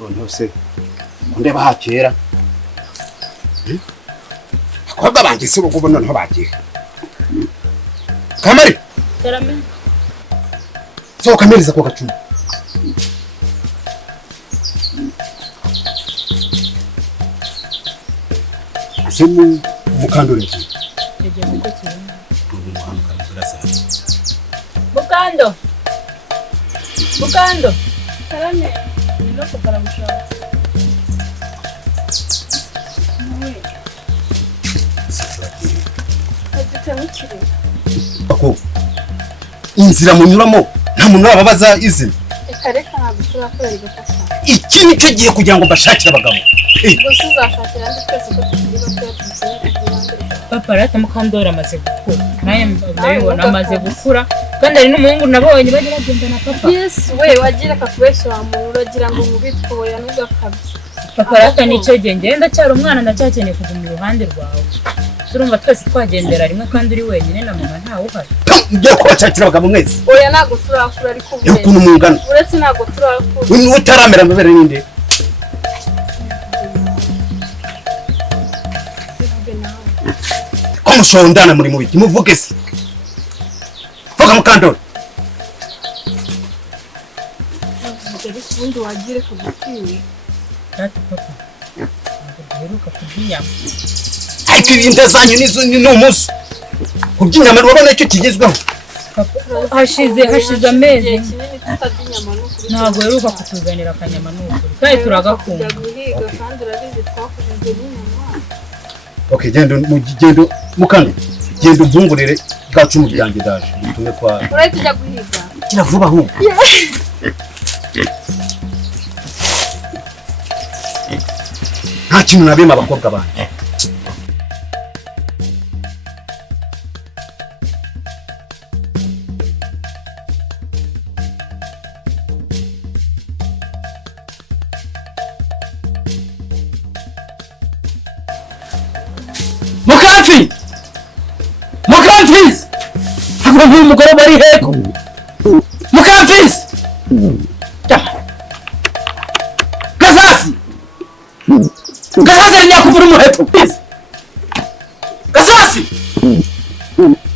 noneho se ndeba hakera akobwa banjye se ubwo noneho bagiye Kamari Terame so kamereza ko gacuma Asemu mukandore Bukando Terame no kupara mushaka Bako inzira munyuramo nta muntu wababaza izina Reka ntabwo turakorera gufasha iki nicyo giye kugira ngo bashakire abagabo Gusa uzashakira ndi twese ko tugiye batwatse Papa rata mukandora amaze gukura naye ndabibona amaze gukura kandi ari n'umuhungu nabonye bagira bagenda na papa Yes we wagira kakubesha wa muntu uragira ngo mubitwo ya n'ugakabye Papa rata nicyo genda cyari umwana ndacyakeneye kuguma iruhande rwawe urumva twese twagendera rimwe kandi uri wenyine na mama ntawe uhari ngiye kubashakira abagabo mwese oya ntago turakura ariko ukuntu mungana uretse ntago turakura utaramera amabere ninde ko mushondana muri mu biki muvuge se vuga mukandora ubundi wagire kugutiwe ati papa ntabwo kubyiyama ariko inda zanyu ni umunsi kuby'inyama urabona icyo kigezweho hashize amezi ntabwo heruka kutuzanira akanyama n'ukuri kandi turagakunda okay genda mukandora genda umpungurire bwacu byanjye daje bitume kwa urahita ujya guhiga kiravuba ahubwo nta kintu nabema abakobwa banjye Mukamfizi hagomba umugore bari heko Mukamfizi Gasasi nyakuvura umuheto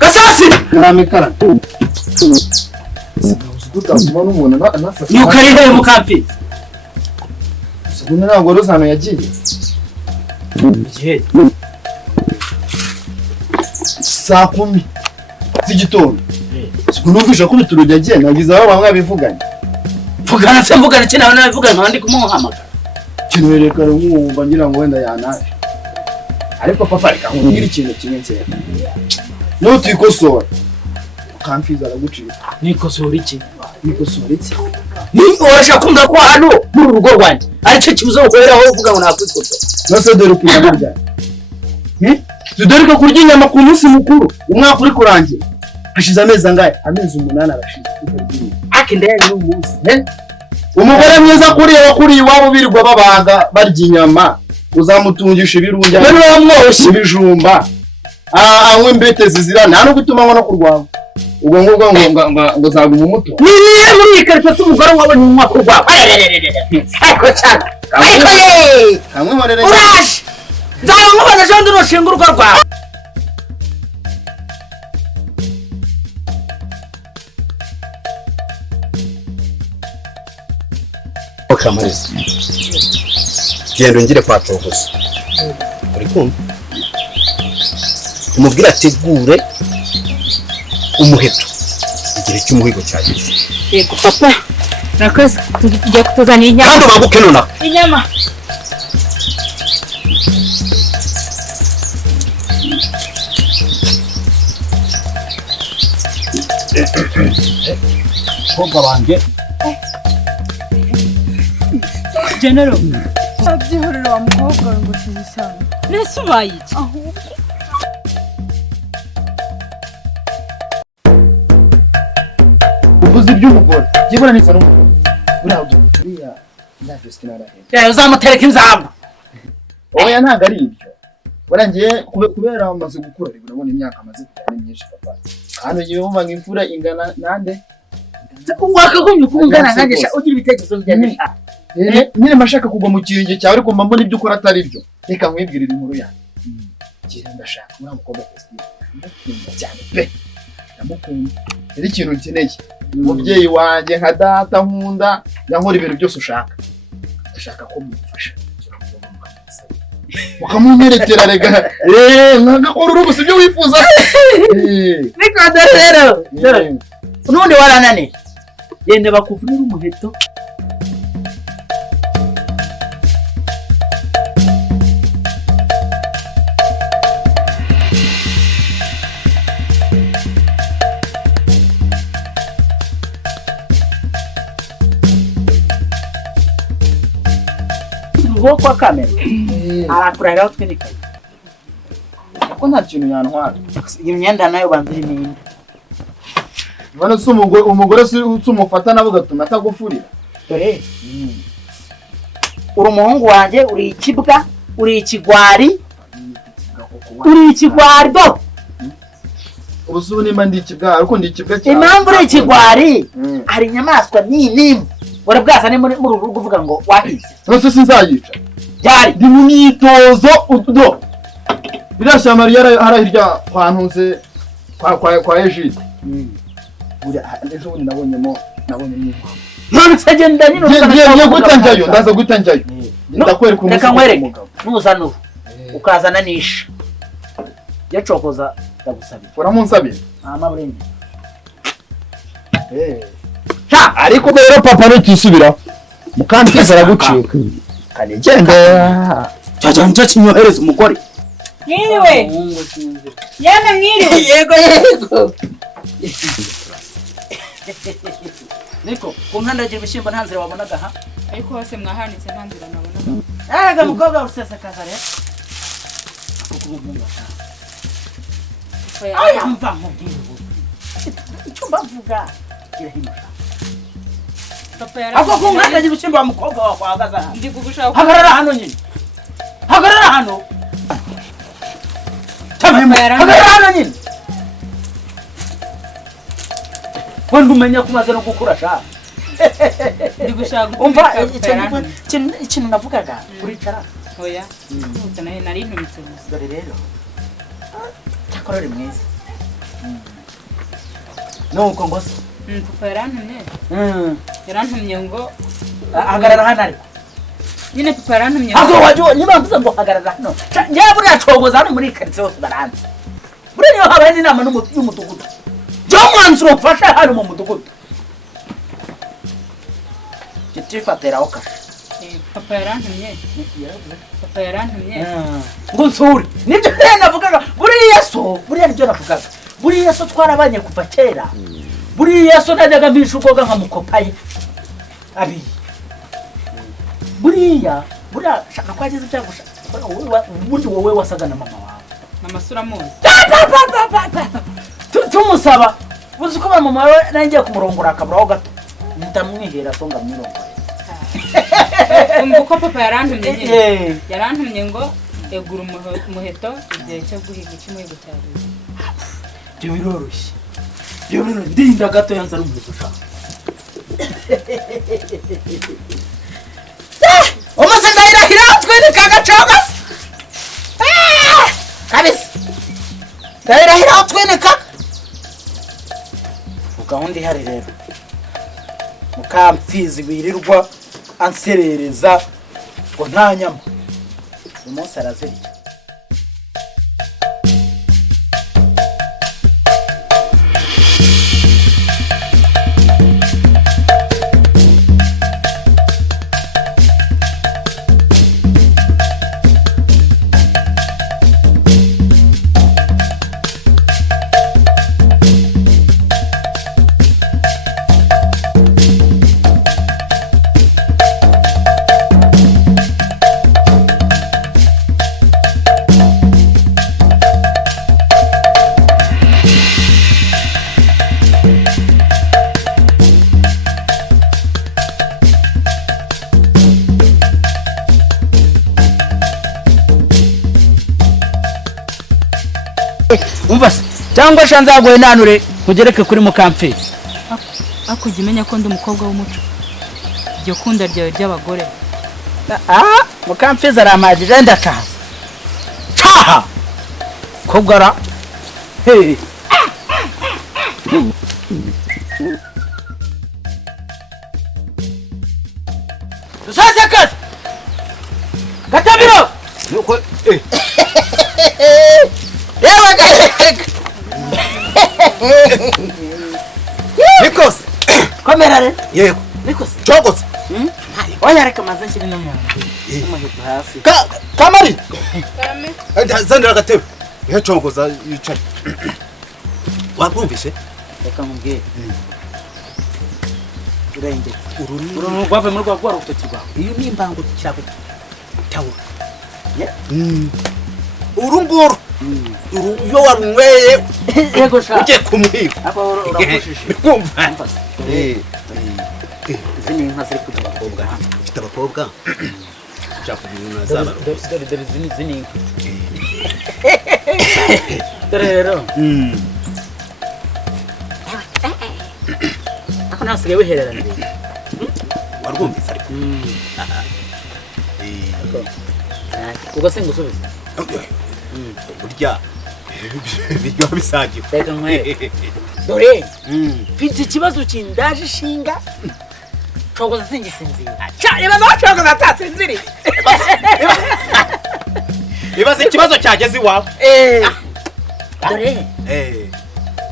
Gasasi Ramikara Tutatuma n'umuntu anafasha Yukarihe Mukamfizi Sabune ntabwo rozano yagiye Igihe saa 10 z'igitondo numvisha ko uruturuge agiye nagize aho bamwe bivuganye mvugana cyane nawe nabivuganye abandi kumuhamagara kinerekana nk'uwumva ngira ngo wenda yanaje ariko papa reka nkubwire ikintu kimwe cyane nutuyikosora Mukamfizi aragucika nikosora iki ni urashaka kumva ko hano muri urugo rwanjye aricyo kibuzo gukoreraho uvuga ngo nakwikosora nose dore ukiyama ryari tudoreka kurya inyama ku munsi mukuru umwaka uri kurangira hashize amezi angahe amezi 8 arashize akindeye n'umunsi umugore mwiza wakuriye iwabo birirwa babaga barya inyama uzamutungisha ibirunja n'amwoshye ibijumba anywe imbete zizira nta no gutuma ngo no kurwanga ubwo ngubwo ngo zaguma umuto niye muri ikarita s'umugore wabonye umwaka urwabo ariko cyane kamwe morere uraje nzaba nkubona jean ndurushinga urugo rwawe Okamariza genda ngire kwa Cogoza uri kumva umubwira ategure umuheto igihe cy'umuhigo cyageze yego papa nakaze tujya kutuzanira inyama kandi baguke nona inyama Koga banjye General abyihorera wa mukobwa ngo tuzisana nese ubayica ahubwo uvuze iby'umugore gibura nisa n'umugore uriya ndafestina arahe uzamutereka inzamba oya ntago ari ibyo warangiye kubera amaze gukura urabona imyaka amaze kugera myinshi papa kandi ugiye wumva nk'imfura ingana nande wakagombye kungana nanjye ugira ibitekerezo byanjye nyine mashaka kugwa mu kirenge cyawe ariko mbona ibyo ukora atari byo reka nkwibwirire inkuru yanjye kire ndashaka uriya mukobwa Faustin ndamukunda cyane pe ndamukunda rero ikintu nkeneye umubyeyi wanjye nka data nkunda yankora ibintu byose ushaka ndashaka ko mumufasha mukamunyeretera rega nkagakora urubusa ibyo wifuza niko rero nundi warananiye yende bakuvunira umuheto kwa kamera arakurahira aho twinikaye ko nta kintu yantwara iyi myenda nayo banzira imyenda bana se umugore se umufata nabo gatuma atagufurira dore uri umuhungu wanjye uri ikibwa uri ikigwari do ubusubu nimba ndi ikibwa ariko ndi ikibwa cyane impamvu uri ikigwari hari inyamaswa nini warabwaza ni muri uru ruvuga ngo wahize nose sinzayica byari ndi mu myitozo udo birashya Mariya harahirya kwa ntuze kwa Ejide ejo bundi nabonyemo ntabitsagenda nyine ngiye gutanjayo ndaza gutanjayo ndakwereka umugabo nuzanura ukazana nisha yacokoza ndagusabira uramunsabira amaburenge ariko rero papa nutisubiraho mukantiza aragucika kanegenda cyajya kinyohereza umugore mwiriwe yana mwiriwe yego niko kumwandagira ibishyimbo nta nzira wabonaga ha ariko hose mwahanitse nta nzira nabonaga aga mukobwa usesa kazare akukumunga aya mva mubwire icyo mbavuga kirahimusha papa yari ako kumwandagira ibishyimbo mukobwa wakwagaza ndi kugushaka hagarara hano nyine hagarara hano hagarara hano nyine wenda umenya ko umaze no gukura sha ndi gushaka umva ikintu navugaga uricara oya utanaye nari ntumitse dore rero cyakora uri mwiza nuko ngose papa yarantumye ngo hagarara hano ariko nyine papa yarantumye ngo wajyo niba mvuze ngo hagarara hano njye buriya cogoza hano muri karitsiye hose baranze buriya niyo habaye n'inama y'umudugudu jya umwanzuro ufasha hano mu mudugudu kitifatiraho kasha papa yarantumye ngo nsure nibyo rero navugaga buriya nibyo navugaga buriya so twarabanye kuva kera buriya so najyaga mbisha ubwoga nkamukopaye abiye buriya shaka ko ageze cyangwa ubundi wowe wasaga na mama wawe amasura muzi tumusaba uzi ko mama wawe nangiye kumurongora akaburaho gato ndamwihera so ngamwirongora umva uko papa yarantumye nyine yarantumye ngo egura umuheto igihe cyo guhiga icyumuhigo cyawe ibyo biroroshye ndinda gato yanze ari umuheto ushaka umase ndahirahira twinika agacoga kabisa ndahirahira twinika gahunda ihari rero mukamfizi birirwa anserereza ngo nta nyama uyu munsi arazirya umva se cyangwa shanzaguye nanure kugereke kuri mukamfezi ariko ujya umenya ko ndi umukobwa w'umuco iryo kunda ryawe ry'abagore Mukamfizi aramajije ndakaza caha kogara hey Sasa kazi Katabiro nuko Yewe Nikos Kamera re yego Nikos chogos Oya reka maze nshiri no mwana Umuhito hasi Kamari karame zandira gatebe ihe chogoza yicaye wakumvishe reka nkubwire urengetse uru rwave muri rwa rutoki rwawe iyo ni imbango kirago tawura urunguru iyo warunyweye yego sha ugiye kumwiga aba urakushije kumva zini inka ziri kugira abakobwa ufite abakobwa ushaka ibintu nazaba dore zini inka dore rero ako nasigaye wihererana warwumvise ariko ubwo se ngusubize burya biryo bisagiwe reka nkwereke dore mfite ikibazo kindaje ishinga cogoza singisinzira reba bacogoza atasinziriye ibaze ikibazo cyageze iwawe dore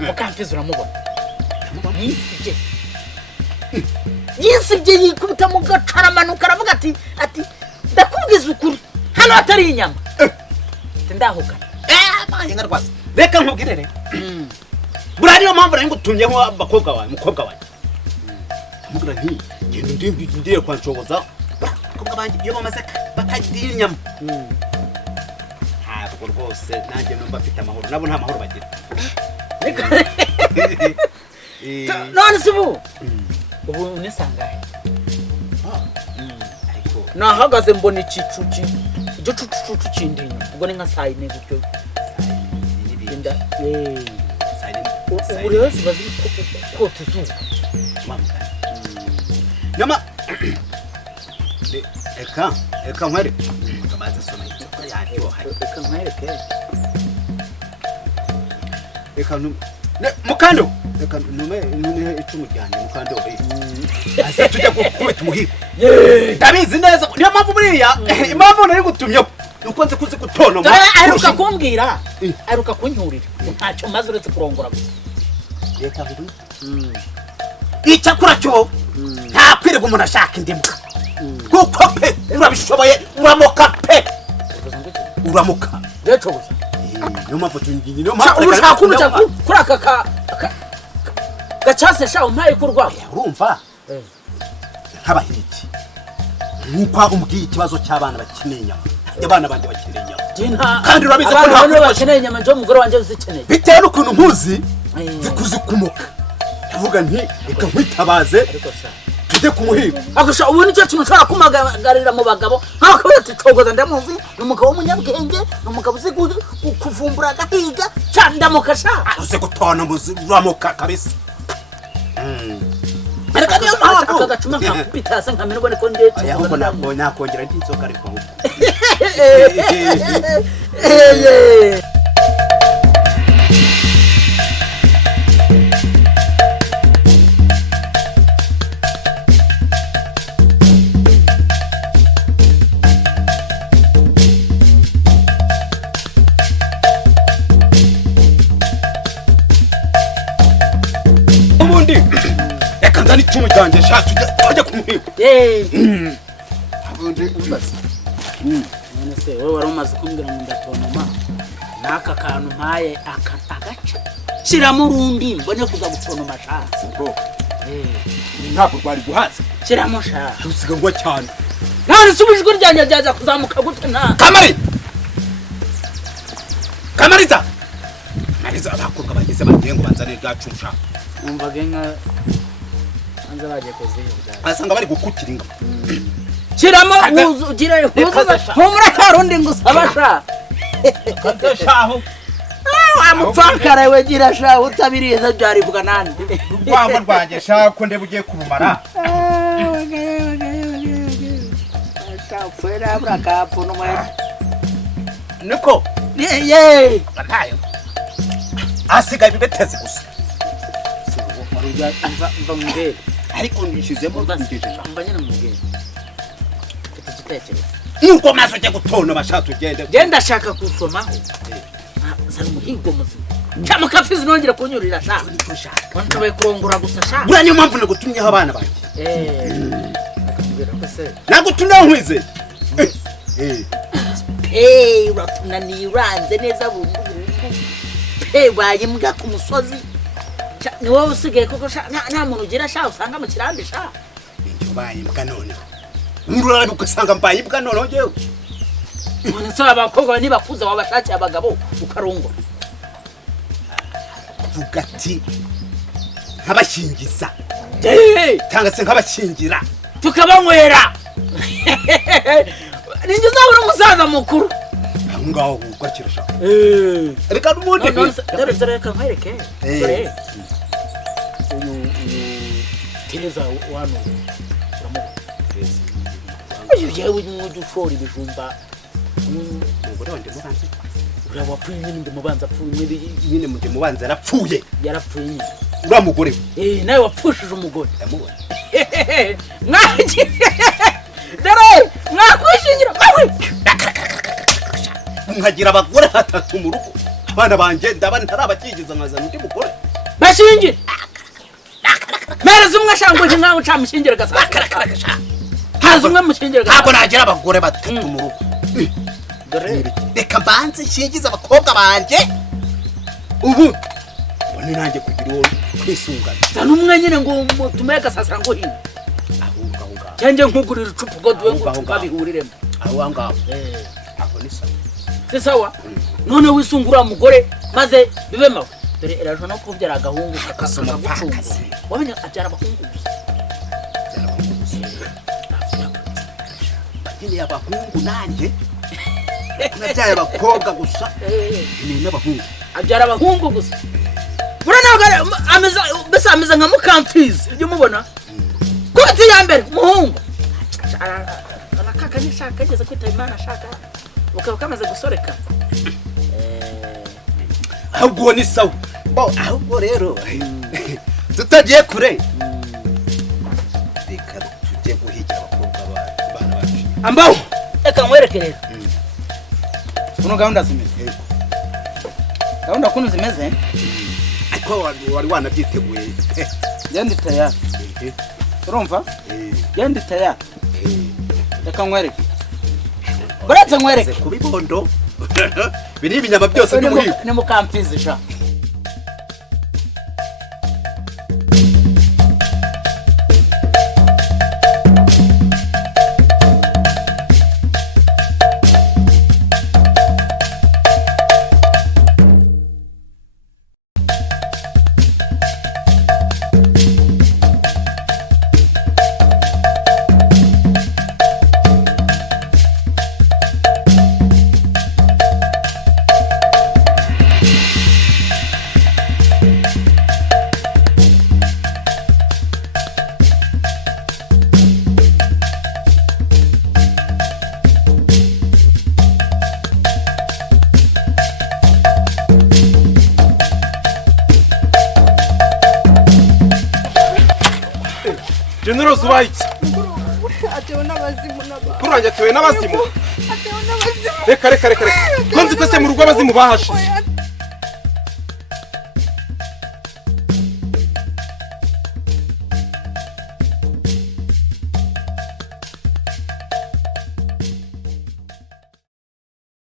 Mukamfizi uramubona yisibye yikubita mu gacara amanuka aravuga ati ndakubwiza ukuri hano hatari inyama ndahukana mahinga rwose reka nkubwire rero buriya niyo mpamvu nari ngutumyeho abakobwa wawe umukobwa wanjye amubwira nti ngenda ndiye kwa nshoboza abakobwa banjye iyo bamaze batagira inyama ntabwo rwose nanjye numva mfite amahoro nabo nta mahoro bagira none se ubu unisangahe nahagaze mbona igicucu kindi inyuma ubwo ni nka saa yine gutyo ubu rero ziba ziri kota izuba nyama reka nkwereke amazi asoma inzoga yaryoha reka nkwereke reka mukando reka nume icumu ryanjye mukando ase tujya gukubita umuhigo ndabizi neza niyo mpamvu buriya impamvu nari gutumyeho nuko nzi kuzi gutonoma aheruka kumbwira aheruka kunyurira ntacyo maze uretse kurongora gusa reka nkuru icyakura cyo nta kwirega umuntu ashaka indimbwa kuko pe urabishoboye uramuka pe uramuka rero gusa niyo mpamvu tungiye niyo mpamvu ushaka kumuca kuri aka gacase sha umpaye ko rwabo urumva nk'abahigi nk'uko umbwiye ikibazo cy'abana bakeneye inyama abana banjye bakeneye inyama kandi urabizi ko nta bantu bakeneye inyama njo umugore wanjye uzikeneye bitewe n'ukuntu mpuzi zikuzikumuka ndavuga nti reka nkwitabaze tujye kumuhiga agusha ubu nicyo kintu ushobora kumagarira mu bagabo nkaho akaba yaticogoza ndamuzi ni umugabo w'umunyabwenge ni umugabo uzi kuvumbura agahiga cyane ndamukasha uzi gutona muzi uramuka kabisa reka niyo mpamvu aka gacuma nkakubita hasi nkamenya ubone ko ndiye ahubwo nakongera indi nzoga ariko reka nzane icumu ryanjye sha tujya kumuhiga abundi ubaza none se wowe wari umaze kumbwira ngo ndatonoma n'aka kantu mpaye agace shyiramo urundi mbone kuza gutonoma shatse ntabwo rwari guhaza shyiramo sha usiga ngwa cyane none se ubujwi ryanjye ryaza kuzamuka gute nta kamariza mariza abakobwa bageze bagiye ngo banzane ryacumu sha umvaga inka anza bagiye kuzihiga asanga bari gukukira inga shyiramo ugire humura karundi ngusaba sha kadashaho Amupfakara we gira sha utabiriza byaribwa nande. Rwamba rwanjye shaka ko ndebe ugiye kurumara. Fuera abra capo no mai. Niko. Ye. Batayo. Asigaye bibeteze gusa. Maruja mvamge. Ariko nishizemo ndangije. Mbanyana mvamge. Kitachiteche. Nuko maso cyo gutona bashatu gende. Genda shaka kusomaho. Sari muhigo muzima. Chama kafizi nongera kunyurira sha. Wantowe kurongora gusa sha. Bura niyo mpamvu nagutumyeho abana banje. Nagutumyeho nkwize. Uratunaniye uranze neza burundu. Wayimbwa ku musozi. Ni wowe usigaye koko sha nta muntu ugira sha usanga mu kirambi sha. Ninjye bayimbwa none. Ngurura ukasanga mbayimbwa none jewe. None so abakobwa ni bakuza wabashaki abagabo ukarongwa. Vuga ati nkabashingiza. Cyangwa se nkabashingira. Tukabanywera. Ninjye uzabura umusaza mukuru. Ngaho ugakira sha. Reka n'umundi. Dore nkwereke. Dore. Uyu Tereza wano. Uyu yewe n'udushora ibijumba. Umugore wanje mubanze. Ura wapfuye nyine mubanza apfuye nyine mu mubanze yarapfuye. Yarapfuye. Ura mugore. Nawe wapfushije umugore. Ndamubona. Mwaki. Dore mwakwishingira mawe. Nkagira abagore 3 mu rugo. Abana banje ndabana ntarabakigiza nkazana undi mugore. Bashingira. Mereza umwe shangwe nkaho ucamushingira gasa. Haza umwe mushingira gasa. Ntabwo nagira abagore 3 mu rugo. Dore reka banze nshingiza abakobwa banje. Ubu bone nanjye kugira uwo kwisungana. Zana umwe nyine ngo mutume gasasira ngo hino. Ahunga. Cyanje nkugurira icupa ngo duwe ngo tukabihuriremo. Ahunga. Aho ni sawa. Si sawa? None wisungura mugore maze bibe mawe. Dore erajo no kubyara agahungu akasoma gucunga. Wabonye abyara abahungu. Bakini abahungu nanjye. Nabyaye abakobwa gusa. Ni n'abahungu. Abyara abahungu gusa. Burana ameza nka mukamfizi. Ujye mubona? Kuti ya mbere muhungu. Anakaka nishaka ageze kwita Imana shaka. Ukaba kamaze gusoreka. Ahubwo ni sawa. Ahubwo rero tutagiye kure. Reka tujye guhiga abakobwa bana bacu. Ambaho eka nkwerekerera. Uno gahunda zimeze. Gahunda kuno zimeze? Ariko wari wanabyiteguye. Yandi tayari. Urumva? Yandi tayari. Reka nkwereke. Buretse nkwereke kubibondo. Biri ibinyama byose n'umuhigo. Ni mukamfizi sha. General Zubaiki. Atewe n'abazimu n'aba. Kuranjye atewe n'abazimu. Atewe n'abazimu. Reka. Konzi ko se mu rugo abazimu bahashize.